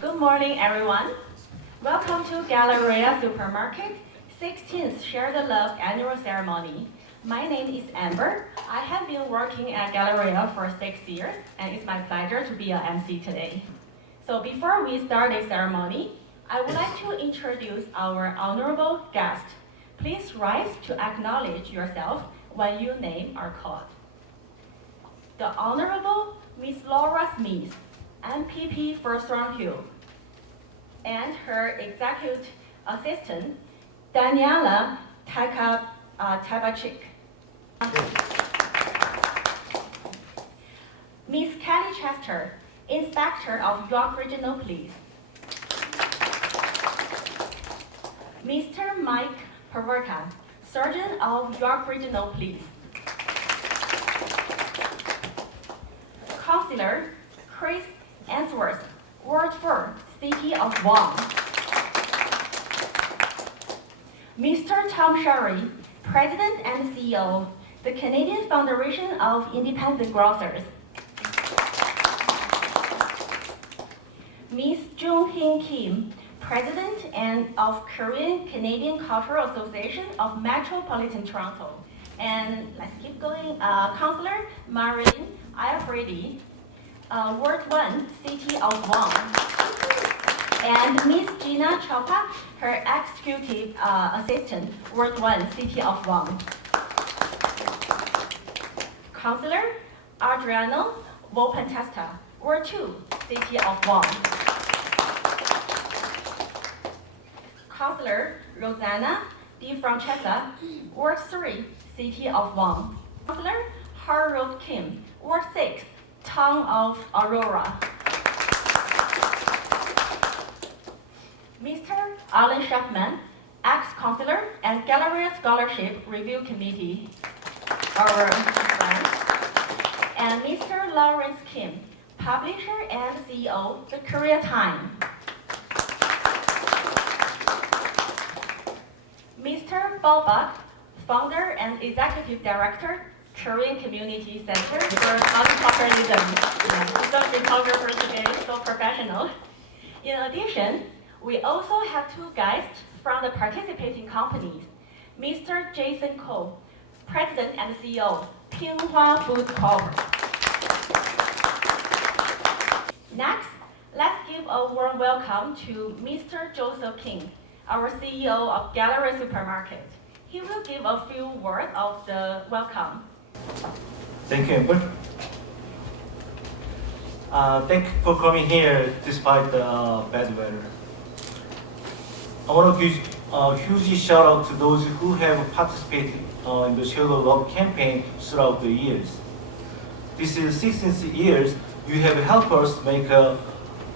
Good morning, everyone. Welcome to Galleria Supermarket 16th Share the Love annual ceremony. My name is Amber. I have been working at Galleria for 6 years, and it's my pleasure to be an MC today. So before we start the ceremony, I would like to introduce our honorable guest. Please rise to acknowledge yourself when your name are called. The Honorable Miss Laura Smith, MPP for Thornhill, and her executive assistant, Daniela Tabachik. Miss Kelly Chester, Inspector of York Regional Police. Mr. Mike Perverta, Sergeant of York Regional Police. Councillor Chris Answorth, Ward 4, City of Vaughan. Mr. Tom Sherry, President and CEO, the Canadian Federation of Independent Grocers. Ms. Jung Hin Kim, President of Korean Canadian Cultural Association of Metropolitan Toronto. And let's keep going, Councillor Marilyn Iafredi, Ward 1, City of Vaughan. And Ms. Gina Choppa, her executive assistant, Ward 1, City of Vaughan. Councillor Adriano Volpantesta, Ward 2, City of Vaughan. Councillor Rosanna Di Francesca, Ward 3, City of Vaughan. Councillor Harold Kim, Ward 6, Town of Aurora. Mr. Alan Shepman, ex-councillor and Galleria Scholarship Review Committee, our friend. And Mr. Lawrence Kim, publisher and CEO, The Korea Times. Mr. Paul Buck, founder and executive director, Korean Community Center for Multiculturalism. So photographer today, so professional. In addition, we also have two guests from the participating companies. Mr. Jason Ko, President and CEO, Pinghua Food Corp. Next, let's give a warm welcome to Mr. Joseph King, our CEO of Galleria Supermarket. He will give a few words of the welcome. Thank you, Amber. Thank you for coming here despite the bad weather. I want to give a huge shout out to those who have participated in the Share the Love campaign throughout the years. This is 16th years you have helped us make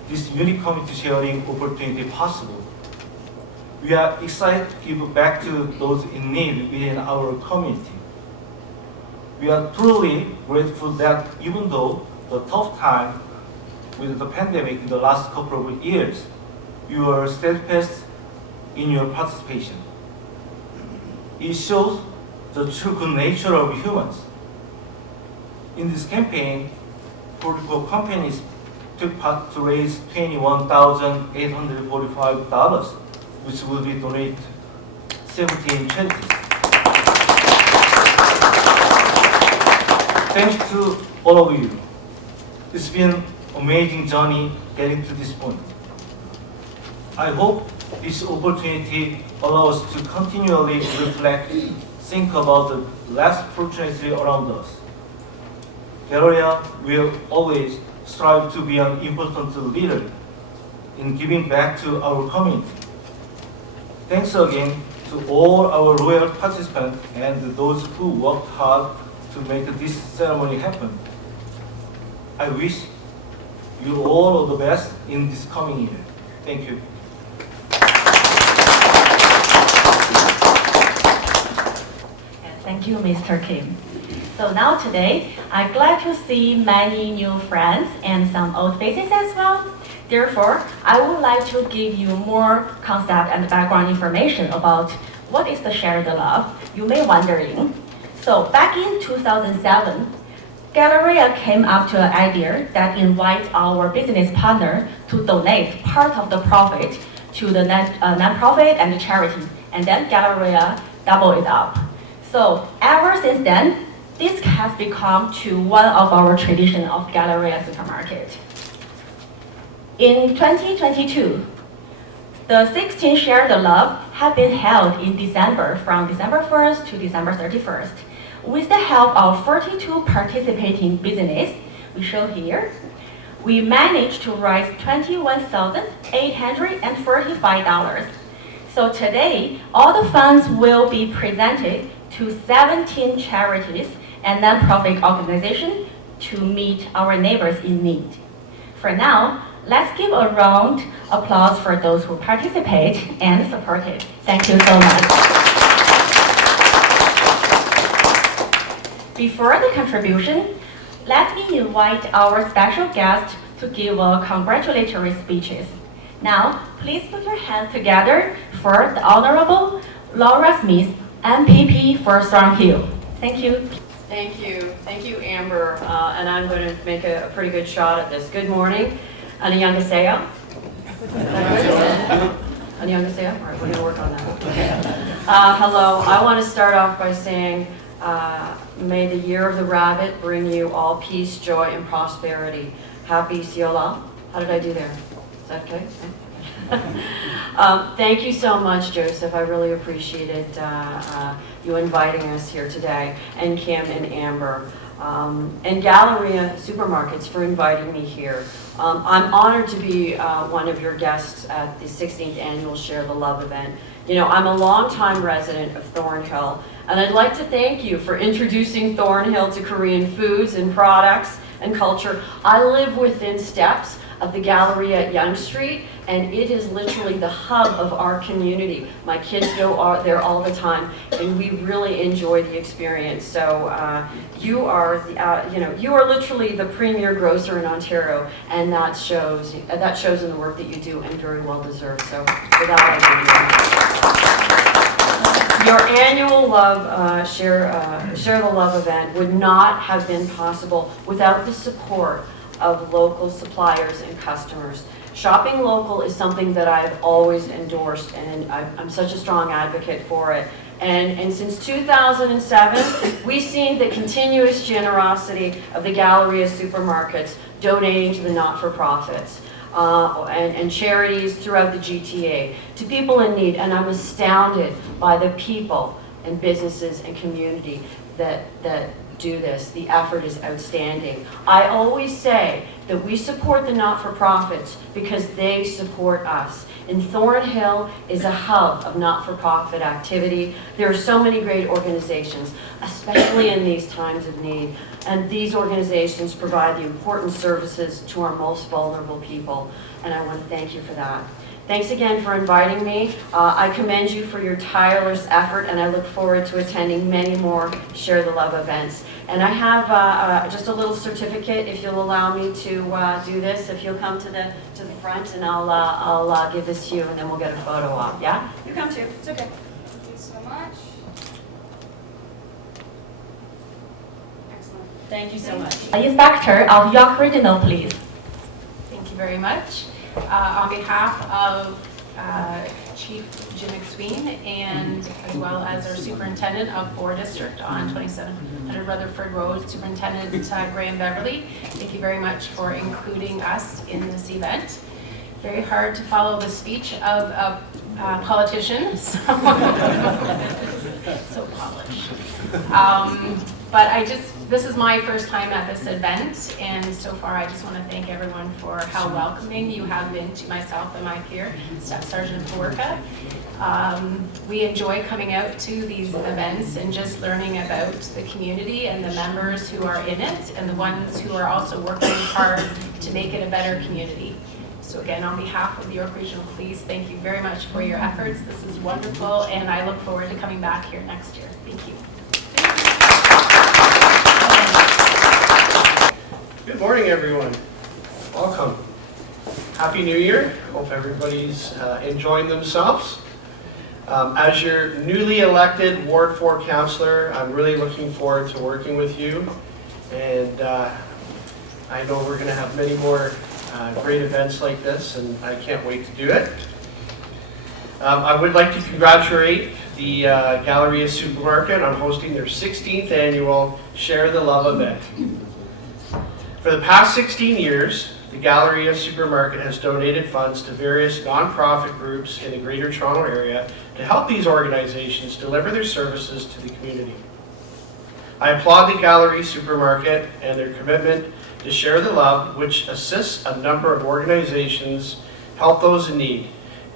this unique community sharing opportunity possible. We are excited to give back to those in need within our community. We are truly grateful that even though the tough time with the pandemic in the last couple of years, you are steadfast in your participation. It shows the true good nature of humans. In this campaign, 44 companies took part to raise $21,845, which will be donated to 17 charities. Thanks to all of you. It's been an amazing journey getting to this point. I hope this opportunity allows us to continually reflect, think about the less fortunate around us. Galleria will always strive to be an important leader in giving back to our community. Thanks again to all our loyal participants and those who worked hard to make this ceremony happen. I wish you all the best in this coming year. Thank you. Thank you, Mr. Kim. So now today, I'm glad to see many new friends and some old faces as well. Therefore, I would like to give you more concept and background information about what is the Share the Love. You may wondering. So back in 2007, Galleria came up to an idea that invite our business partner to donate part of the profit to the non-profit and the charity, and then Galleria double it up. So ever since then, this has become to one of our tradition of Galleria Supermarket. In 2022, the 16 Share the Love have been held in December from December 1st to December 31st. With the help of 42 participating businesses, we show here, we managed to raise $21,845. So today, all the funds will be presented to 17 charities and non-profit organizations to meet our neighbors in need. For now, let's give a round of applause for those who participate and supported. Thank you so much. Before the contribution, let me invite our special guest to give a congratulatory speeches. Now, please put your hands together for the Honorable Laura Smith, MPP for Thornhill. Thank you. Thank you. Thank you, Amber. And I'm going to make a pretty good shot at this. Good morning. Annyeonghaseyo. Annyeonghaseyo? All right, we're going to work on that. Hello. I want to start off by saying, may the year of the rabbit bring you all peace, joy, and prosperity. Happy Seollal. How did I do there? Is that okay? Thank you so much, Joseph. I really appreciated you inviting us here today, and Kim and Amber, and Galleria Supermarkets for inviting me here. I'm honored to be one of your guests at the 16th annual Share the Love event. You know, I'm a longtime resident of Thornhill, and I'd like to thank you for introducing Thornhill to Korean foods and products and culture. I live within steps of the Galleria at Yonge Street, and it is literally the hub of our community. My kids go there all the time, and we really enjoy the experience. So you are literally the premier grocer in Ontario, and that shows in the work that you do, and very well deserved. So for that, I give you. Your annual Share the Love event would not have been possible without the support of local suppliers and customers. Shopping local is something that I've always endorsed, and I'm such a strong advocate for it. And since 2007, we've seen the continuous generosity of the Galleria Supermarkets donating to the not-for-profits and charities throughout the GTA to people in need. And I'm astounded by the people and businesses and community that do this. The effort is outstanding. I always say that we support the not-for-profits because they support us. And Thornhill is a hub of not-for-profit activity. There are so many great organizations, especially in these times of need. And these organizations provide the important services to our most vulnerable people. And I want to thank you for that. Thanks again for inviting me. I commend you for your tireless effort, and I look forward to attending many more Share the Love events. And I have just a little certificate, if you'll allow me to do this. If you'll come to the front, and I'll give this to you, and then we'll get a photo op. Yeah, you come too. It's okay. Thank you so much. Excellent. Thank you so much. Inspector of York Regional, please. Thank you very much. On behalf of Chief Jim McSween and as well as our Superintendent of 4 District on 2700 Rutherford Road, Superintendent Graham Beverly, thank you very much for including us in this event. Very hard to follow the speech of a politician, so polished. But this is my first time at this event, and so far I just want to thank everyone for how welcoming you have been to myself and my peer, Staff Sergeant Pawerka. We enjoy coming out to these events and just learning about the community and the members who are in it, and the ones who are also working hard to make it a better community. So again, on behalf of the York Regional Police, thank you very much for your efforts. This is wonderful, and I look forward to coming back here next year. Thank you. Good morning, everyone. Welcome. Happy New Year. Hope everybody's enjoying themselves. As your newly elected Ward 4 Councillor, I'm really looking forward to working with you And I know we're going to have many more great events like this, and I can't wait to do it. I would like to congratulate the Galleria Supermarket on hosting their 16th annual Share the Love event. For the past 16 years, the Galleria Supermarket has donated funds to various nonprofit groups in the Greater Toronto Area to help these organizations deliver their services to the community. I applaud the Galleria Supermarket and their commitment to share the love, which assists a number of organizations help those in need.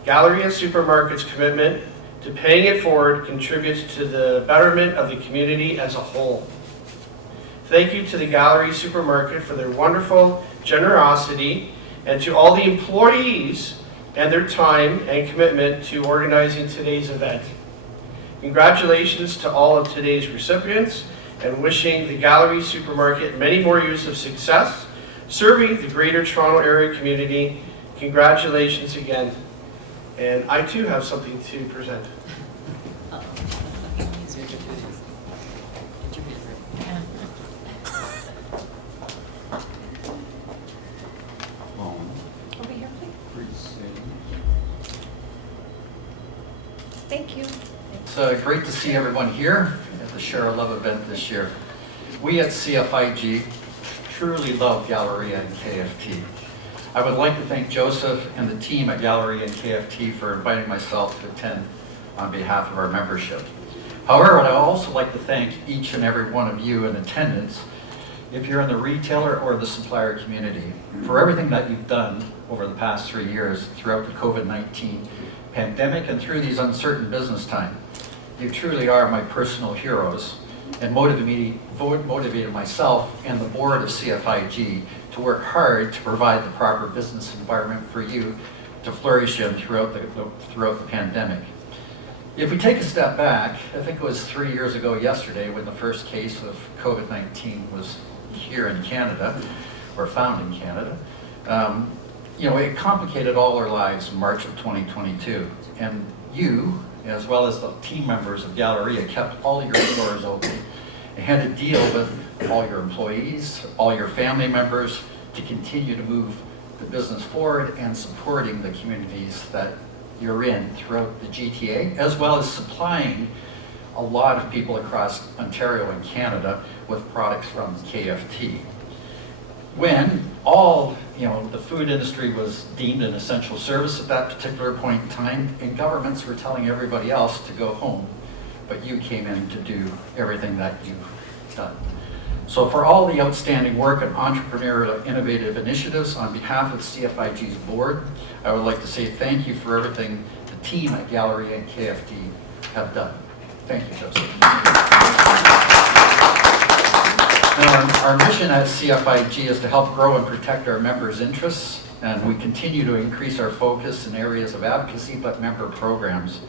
Galleria Supermarket's commitment to paying it forward contributes to the betterment of the community as a whole. Thank you to the Galleria Supermarket for their wonderful generosity, and to all the employees and their time and commitment to organizing today's event. Congratulations to all of today's recipients, and wishing the Galleria Supermarket many more years of success serving the Greater Toronto Area community. Congratulations again. And I too have something to present. Thank you. It's great to see everyone here at the Share a Love event this year. We at CFIG truly love Galleria and KFT. I would like to thank Joseph and the team at Galleria and KFT for inviting myself to attend on behalf of our membership. However, I'd also like to thank each and every one of you in attendance, if you're in the retailer or the supplier community, for everything that you've done over the past 3 years throughout the COVID-19 pandemic and through these uncertain business times. You truly are my personal heroes, and motivated myself and the board of CFIG to work hard to provide the proper business environment for you to flourish in throughout the pandemic. If we take a step back, I think it was 3 years ago yesterday when the first case of COVID-19 was here in Canada, or found in Canada. It complicated all our lives in March of 2022. And you, as well as the team members of Galleria, kept all your stores open and had to deal with all your employees, all your family members, to continue to move the business forward and supporting the communities that you're in throughout the GTA, as well as supplying a lot of people across Ontario and Canada with products from KFT. When all, the food industry was deemed an essential service at that particular point in time, and governments were telling everybody else to go home, but you came in to do everything that you've done. So for all the outstanding work and entrepreneurial innovative initiatives, on behalf of CFIG's board, I would like to say thank you for everything the team at Galleria and KFT have done. Thank you, Joseph. Now, our mission at CFIG is to help grow and protect our members' interests, and we continue to increase our focus in areas of advocacy but member programs.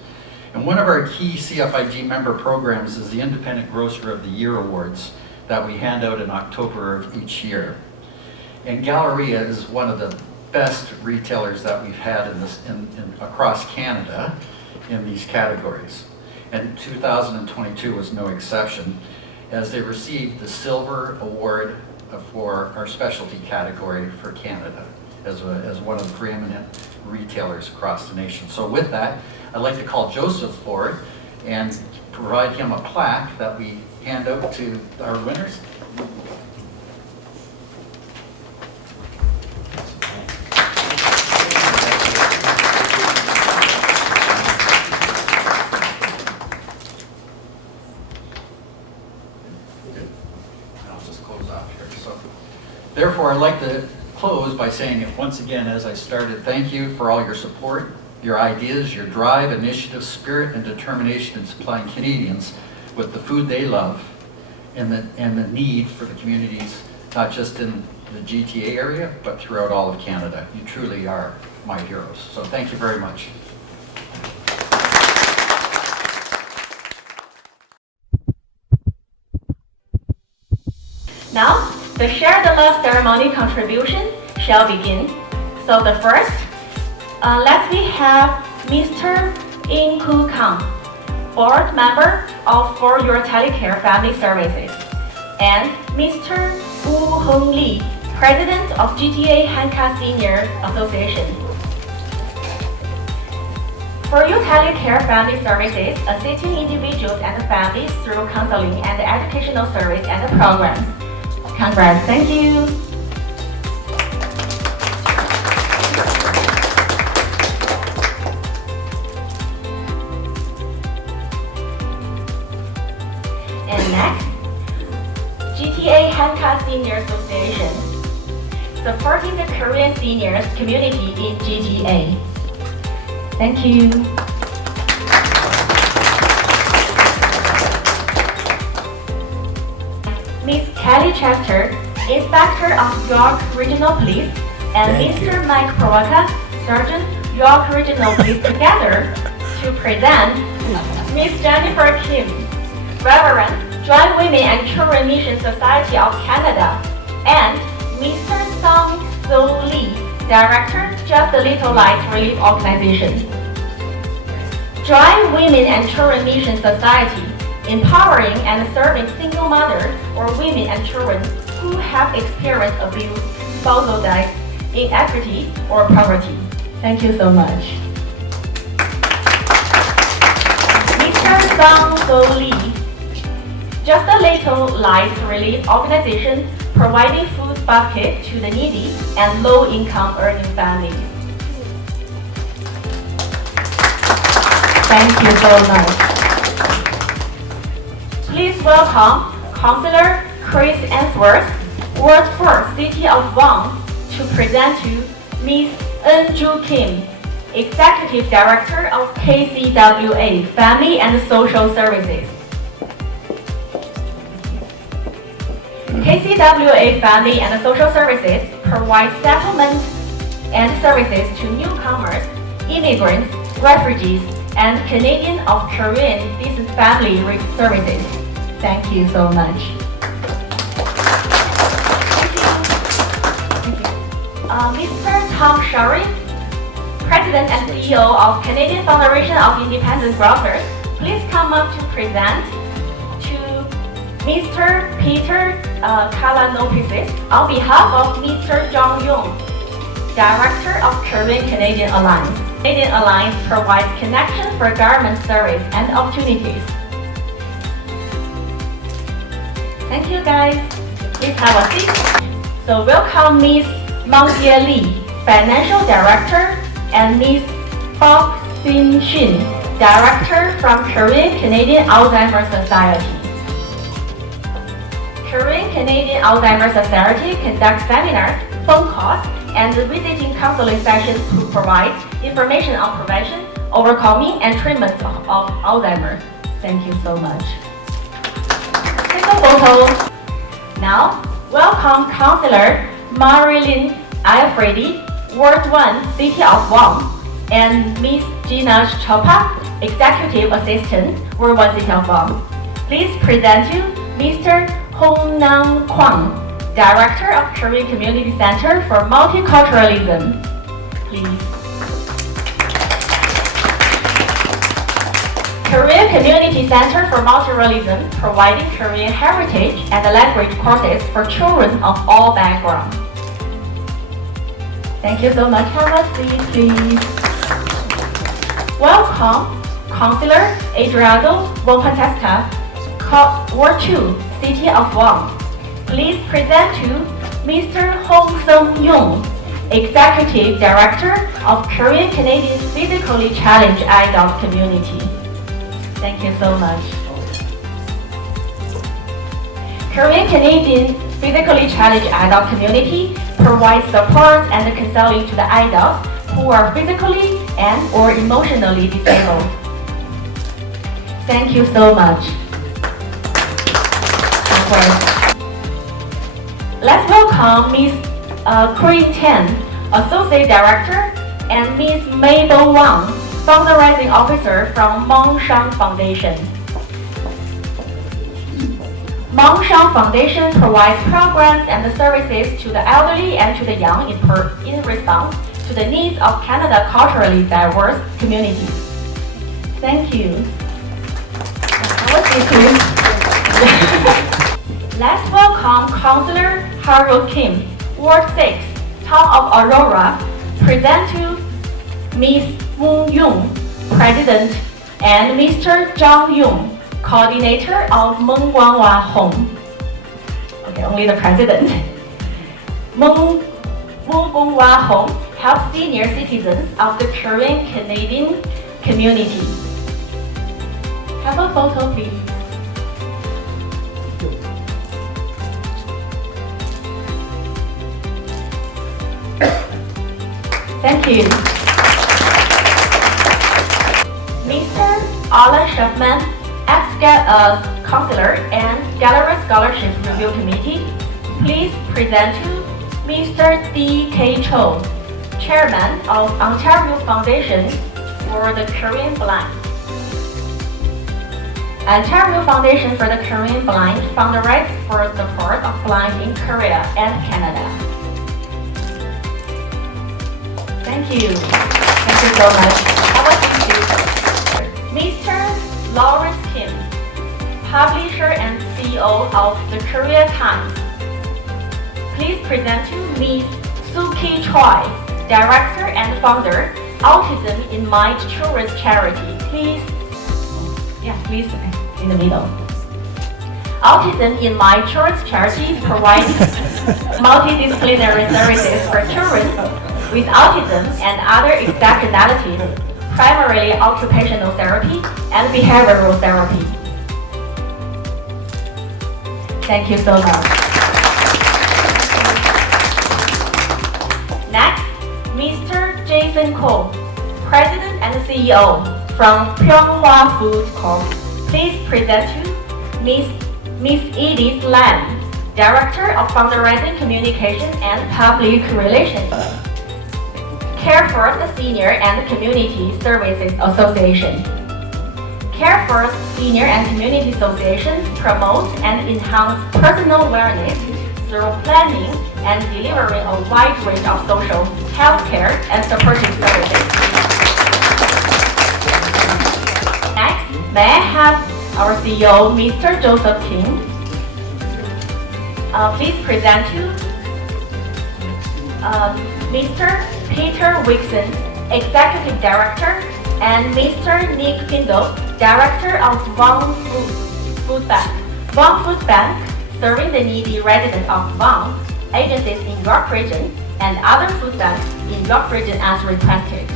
And one of our key CFIG member programs is the Independent Grocer of the Year Awards that we hand out in October of each year. And Galleria is one of the best retailers that we've had across Canada in these categories. And 2022 was no exception, as they received the Silver Award for our specialty category for Canada as one of the preeminent retailers across the nation. So with that, I'd like to call Joseph forward and provide him a plaque that we hand out to our winners. Therefore, I'd like to close by saying, once again, as I started, thank you for all your support, your ideas, your drive, initiative, spirit, and determination in supplying Canadians with the food they love and the need for the communities, not just in the GTA area, but throughout all of Canada. You truly are my heroes. So thank you very much. Now, the Share the Love ceremony contribution shall begin. So the first, let me have Mr. In Koo Kang, board member of For Your Telecare Family Services. and Mr. Wu Hong Li, President of GTA Hanka Senior Association. For Youth Care Family Services, assisting individuals and families through counseling and educational service and programs. Congrats, thank you. And next, GTA Hanka Senior Association, supporting the Korean seniors community in GTA. Thank you. Miss Kelly Chester, Inspector of York Regional Police, and Mr. Mike Proaka, Sergeant, York Regional Police together to present Miss Jennifer Kim, Reverend, Joint Women and Children Mission Society of Canada, and Mr. Song So Lee, Director, Just a Little Light Relief Organization. Joint Women and Children Mission Society, empowering and serving single mothers or women and children who have experienced abuse, spousal death, inequity, or poverty. Thank you so much. Mr. Song So Lee, Just a Little Light Relief Organization, providing food basket to the needy and low-income earning families. Thank you so much. Please welcome Councillor Chris Answorth, Ward 4, City of Vaughan, to present to Ms. Eun-Ju Kim, Executive Director of KCWA, Family and Social Services. KCWA Family and Social Services provides settlement and services to newcomers, immigrants, refugees, and Canadian of Korean decent family services. Thank you so much. Mr. Tom Sherry, President and CEO of Canadian Federation of Independent Grocers, please come up to present to Mr. Peter Kalanopisis on behalf of Mr. Jong Yong, Director of Korean Canadian Alliance. Canadian Alliance provides connection for government service and opportunities. Thank you guys. Please have a seat. So welcome Ms. Mangye Lee, Financial Director, and Ms. Bob Sin Shin, Director from Korean Canadian Alzheimer's Society. Korean Canadian Alzheimer's Society conducts seminars, phone calls, and visiting counseling sessions to provide information on prevention, overcoming, and treatment of Alzheimer's. Thank you so much. Take a photo. Now, welcome Councillor Marilyn Alfredi, Ward 1, City of Vaughan, and Ms. Gina Chopa, Executive Assistant, Ward 1, City of Vaughan. Please present to Mr. Hong Nam Kwang, Director of Korean Community Center for Multiculturalism. Please. Korean Community Center for Multiculturalism, providing Korean heritage and language courses for children of all backgrounds. Thank you so much. Have a seat, please. Welcome, Councillor Adriano Wongpatesta, Ward 2, City of Vaughan. Please present to Mr. Hong Sung-yoon, Executive Director of Korean Canadian Physically Challenged Adult Community. Thank you so much. Korean Canadian Physically Challenged Adult Community provides support and counseling to the adults who are physically and or emotionally disabled. Thank you so much. Let's welcome Ms. Corinne Tan, Associate Director, and Ms. Mabel Wang, Fundraising Officer from Mongshan Foundation. Mongshan Foundation provides programs and services to the elderly and to the young in response to the needs of Canada's culturally diverse communities. Thank you. Let's welcome Councillor Harold Kim, Ward 6, Town of Aurora, present to Ms. Moon Yung, President, and Mr. Zhang Yung, Coordinator of Meng Guanghua Home. Okay, only the President. Meng Guanghua Home helps senior citizens of the Korean Canadian community. Have a photo, please. Thank you. Mr. Alan Schaffman, ex-counselor and Gallery Scholarship Review Committee, please present to Mr. D.K. Cho, Chairman of Ontario Foundation for the Korean Blind. Ontario Foundation for the Korean Blind fundraises for support of blind in Korea and Canada. Thank you. Thank you so much. How about you two? Mr. Lawrence Kim, publisher and CEO of the Korea Times. Please present to Ms. Suki Choi, Director and Founder, Autism in Mind Children's Charity. Please, please, in the middle. Autism in Mind Children's Charity provides multidisciplinary services for children with autism and other exceptionalities, primarily occupational therapy and behavioral therapy. Thank you so much. Next, Mr. Jason Ko, President and CEO from Pyeonghwa Food Corp. Please present to Miss Edith Lam, Director of Fundraising Communication and Public Relations. Care First Senior and Community Services Association. Care First Senior and Community Association promotes and enhances personal awareness through planning and delivering a wide range of social, healthcare, and supportive services. Next, may I have our CEO, Mr. Joseph King. Please present to Mr. Peter Wixon, Executive Director, and Mr. Nick Findle, Director of Vaughan Food Bank. Vaughan Food Bank, serving the needy residents of Vaughan, agencies in York Region, and other food banks in York Region as requested.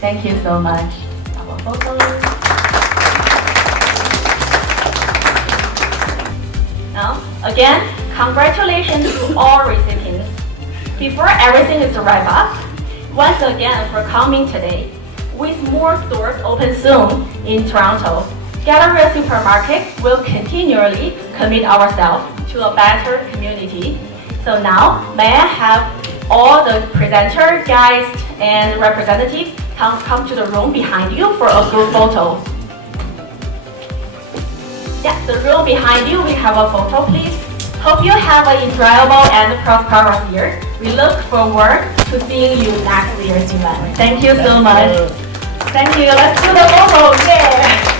Thank you so much. Our photo. Now, again, congratulations to all recipients. Before everything is wrapped up, once again for coming today. With more stores open soon in Toronto, Galleria Supermarket will continually commit ourselves to a better community. So now, may I have all the presenter, guests, and representatives come to the room behind you for a group photo. Yeah, the room behind you, we have a photo, please. Hope you have an enjoyable and prosperous year. We look forward to seeing you next year's event. Thank you so much. Thank you. Let's do the photo. Yeah.